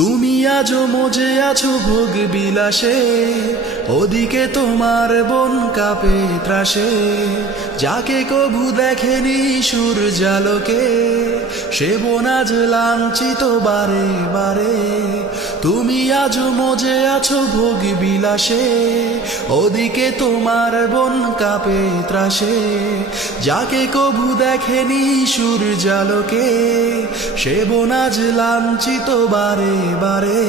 তুমি আজও মজে আছো ভোগ বিলাসে, ওদিকে তোমার বন কাঁপে ত্রাসে। যাকে কভু দেখেনি সূর্যালোকে, সে বন আজ লাঞ্ছিত বারে বারে। তুমি আজও মজে আছো ভোগ বিলাসে, ওদিকে তোমার বন কাঁপে ত্রাসে। যাকে কভু দেখেনি সূর্যালোকে, সে বন আজ লাঞ্ছিত বারে বারে।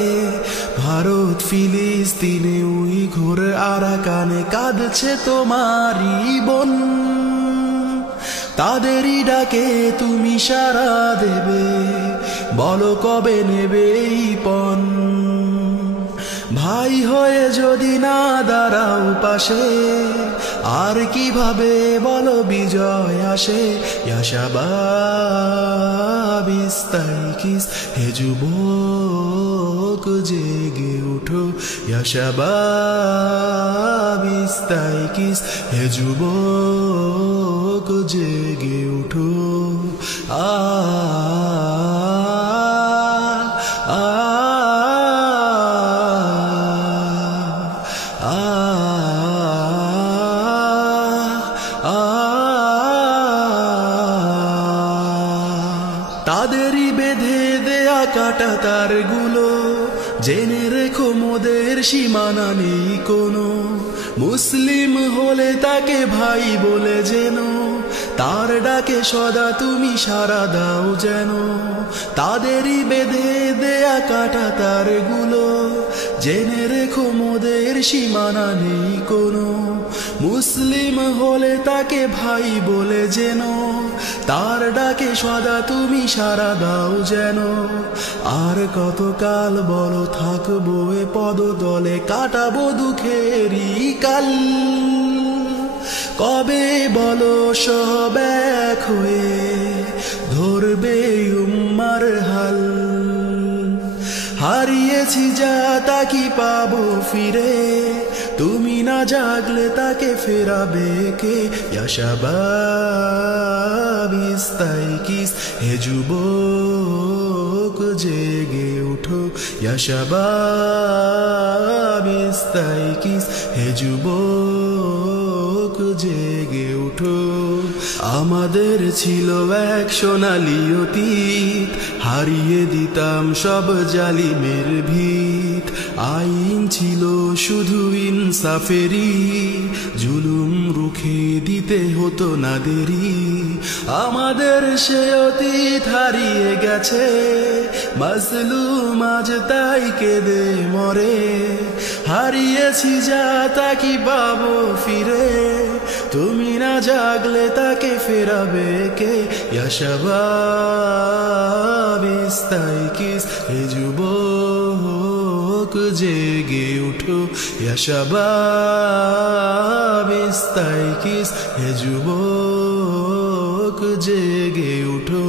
ভারত ফিলিস্তিনে উইঘুর আরাকানে কাঁদছে তোমারই বোন। তাদেরই ডাকে তুমি সাড়া দেবে, বলো কবে নেবে এই পণ। ভাই হয়ে যদি না দাঁড়াও পাশে, আর কিভাবে বলো বিজয় আসে। ইয়া শাবাব ইস্তাইকিস, হে যুবক জেগে উঠো। ইয়া শাবাব ইস্তাইকিস, হে যুবক জেগে উঠো। আ তাদেরই বেঁধে দেয়া কাটা তারগুলো, জেনে রেখো মোদের সীমানা নেই কোনো। মুসলিম হলে তাকে ভাই বলে যেন, তার ডাকে সদা তুমি সাড়া দাও যেন। তাদেরই বেঁধে দেয়া কাটা তারগুলো, জেনে রেখো মোদের সীমানা নেই কোনো। মুসলিম হলে তাকে ভাই বলে যেন, তার ডাকে সদা তুমি সাড়া দাও যেন। আর কতকাল বলো থাকবো এ পদতলে, কাটাবো দুঃখেরই কাল। কবে বলো সব এক হয়ে ধরবে উম্মার হাল। হারিয়েছি যা তা কি পাবো ফিরে, তুমি না জাগলে তাকে ফেরাবে কে। ইয়া শাবাব ইস্তাইকিস, হে যুবক জেগে উঠো। ইয়া শাবাব ইস্তাইকিস, হে যুবক জেগে উঠো। আমাদের ছিল এক সোনালি অতীত, হারিয়ে দিতাম সব জালিমের ভিত। আইন ছিল শুধু ইনসাফেরই, জুলুম রুখে দিতে হতো না দেরি। আমাদের সে অতীত হারিয়ে গেছে, মাজলুম আজ তাই কেঁদে মরে। হারিয়েছি যা তা কি পাবো ফিরে, তুমি না জাগলে তাকে ফেরাবে কে। ইয়া শাবাব ইস্তাইকিস, হে যুবক জেগে উঠো। ইয়া শাবাব ইস্তাইকিস, হে যুবক জেগে উঠো।